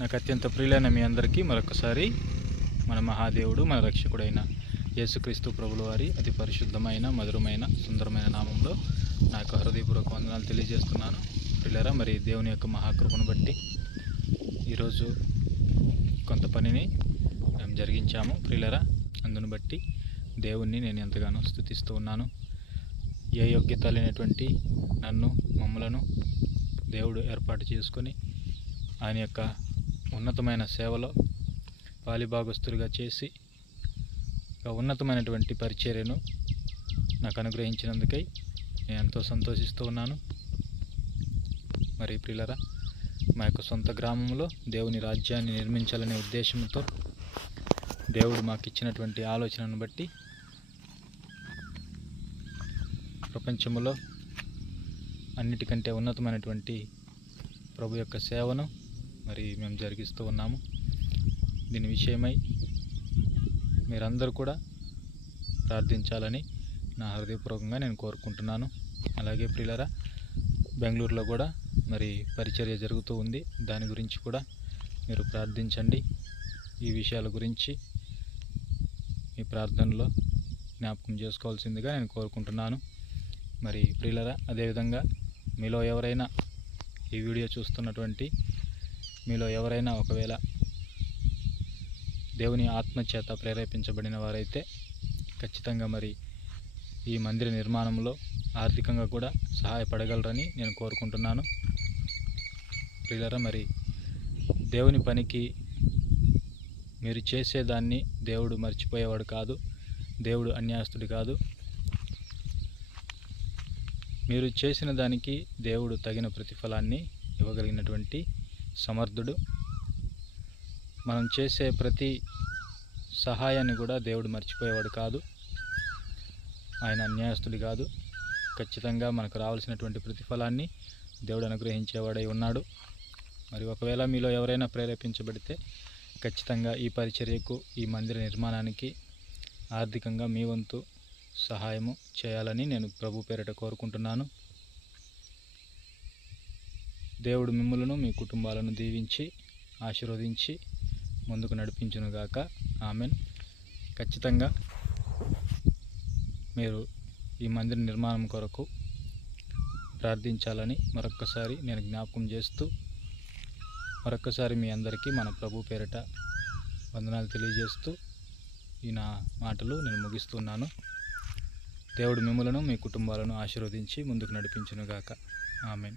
నాకు అత్యంత ప్రియులైన మీ అందరికీ మరొకసారి మన మహాదేవుడు మన రక్షకుడైన యేసుక్రీస్తు ప్రభుల వారి అతి పరిశుద్ధమైన మధురమైన సుందరమైన నామంలో నాకు హృదయపూర్వక వందనాలు తెలియజేస్తున్నాను. పిల్లరా మరి దేవుని యొక్క మహాకృపను బట్టి ఈరోజు కొంత పనిని మేము జరిగించాము. ప్రియులరా అందును బట్టి దేవుణ్ణి నేను ఎంతగానో స్థుతిస్తూ ఉన్నాను. ఏ యోగ్యత లేనటువంటి నన్ను మమ్మలను దేవుడు ఏర్పాటు చేసుకొని ఆయన యొక్క ఉన్నతమైన సేవలో పాలిభాగస్తులుగా చేసి ఒక ఉన్నతమైనటువంటి పరిచర్యను నాకు అనుగ్రహించినందుకై నేను ఎంతో సంతోషిస్తూ ఉన్నాను. మరి ప్రియులరా మా యొక్క సొంత గ్రామంలో దేవుని రాజ్యాన్ని నిర్మించాలనే ఉద్దేశంతో దేవుడు మాకు ఇచ్చినటువంటి ఆలోచనను బట్టి ప్రపంచంలో అన్నిటికంటే ఉన్నతమైనటువంటి ప్రభు యొక్క సేవను మరి మేము జరిగిస్తూ ఉన్నాము. దీని విషయమై మీరందరూ కూడా ప్రార్థించాలని నా హృదయపూర్వకంగా నేను కోరుకుంటున్నాను. అలాగే ప్రిలరా బెంగళూరులో కూడా మరి పరిచర్య జరుగుతూ ఉంది. దాని గురించి కూడా మీరు ప్రార్థించండి. ఈ విషయాల గురించి మీ ప్రార్థనలో జ్ఞాపకం చేసుకోవాల్సిందిగా నేను కోరుకుంటున్నాను. మరి ప్రియులరా అదేవిధంగా మీలో ఎవరైనా ఈ వీడియో చూస్తున్నటువంటి మీలో ఎవరైనా ఒకవేళ దేవుని ఆత్మచేత ప్రేరేపించబడిన వారైతే ఖచ్చితంగా మరి ఈ మందిర నిర్మాణంలో ఆర్థికంగా కూడా సహాయపడగలరని నేను కోరుకుంటున్నాను. ప్రియులరా మరి దేవుని పనికి మీరు చేసేదాన్ని దేవుడు మర్చిపోయేవాడు కాదు దేవుడు అన్యాస్తుడు కాదు. మీరు చేసిన దానికి దేవుడు తగిన ప్రతిఫలాన్ని ఇవ్వగలిగినటువంటి సమర్థుడు. మనం చేసే ప్రతి సహాయాన్ని కూడా దేవుడు మర్చిపోయేవాడు కాదు. ఆయన అన్యాయస్తుడు కాదు. ఖచ్చితంగా మనకు రావాల్సినటువంటి ప్రతిఫలాన్ని దేవుడు అనుగ్రహించేవాడై ఉన్నాడు. మరి ఒకవేళ మీలో ఎవరైనా ప్రేరేపించబడితే ఖచ్చితంగా ఈ పరిచర్యకు ఈ మందిర నిర్మాణానికి ఆర్థికంగా మీ వంతు సహాయము చేయాలని నేను ప్రభు పేరిట కోరుకుంటున్నాను. దేవుడు మిమ్మలను మీ కుటుంబాలను దీవించి ఆశీర్వదించి ముందుకు నడిపించునుగాక. ఆమెన్. ఖచ్చితంగా మీరు ఈ మందిర నిర్మాణం కొరకు ప్రార్థించాలని మరొక్కసారి నేను జ్ఞాపకం చేస్తూ మరొక్కసారి మీ అందరికీ మన ప్రభు పేరిట వందనాలు తెలియజేస్తూ ఈ నా మాటలు నేను ముగిస్తున్నాను. దేవుడు మిమ్మలను మీ కుటుంబాలను ఆశీర్వదించి ముందుకు నడిపించునుగాక. ఆమెన్.